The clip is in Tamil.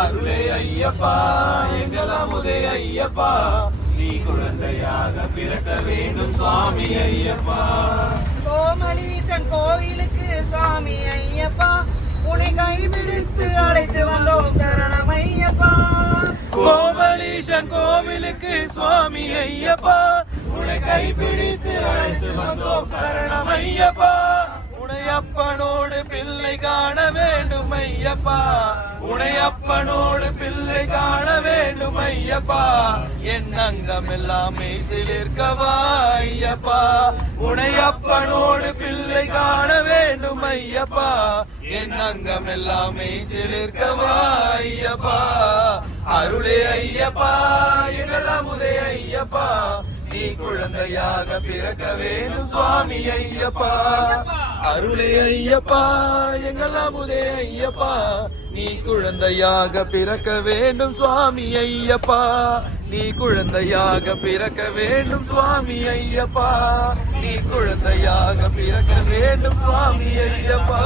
அருளே ஐயப்பா எங்கள் அமுதே ஐயப்பா நீ குழந்தையாக பிறக்க வேண்டும் சுவாமி ஐயப்பா. கோமலீசன் கோவிலுக்கு சாமி ஐயப்பா உன்னை கைபிடித்து அழைத்து வந்தோம் சரணம் ஐயப்பா. கோமலீசன் கோவிலுக்கு சுவாமி ஐயப்பா உன்னை கைபிடித்து அழைத்து வந்தோம் சரணம் ஐயப்பா. உனையப்பனோடு பிள்ளை காண வேண்டும் ஐயப்பா உனையப்பனோடு பிள்ளை காண வேண்டும் ஐயப்பா. என் அங்கம் எல்லாமே சிலிர்க்கவா ஐயப்பா உனையப்பனோடு பிள்ளை காண வேண்டும் ஐயப்பா. என் அங்கம் எல்லாமே சிலிர்க்கவா ஐயப்பா. அருளே ஐயப்பா எங்கள் அமுதே ஐயப்பா நீ குழந்தையாக பிறக்க வேண்டும் சுவாமி ஐயப்பா. அருளே ஐயப்பா எங்கள் அமுதே ஐயப்பா நீ குழந்தையாக பிறக்க வேண்டும் சுவாமி ஐயப்பா. நீ குழந்தையாக பிறக்க வேண்டும் சுவாமி ஐயப்பா. நீ குழந்தையாக பிறக்க வேண்டும் சுவாமி ஐயப்பா.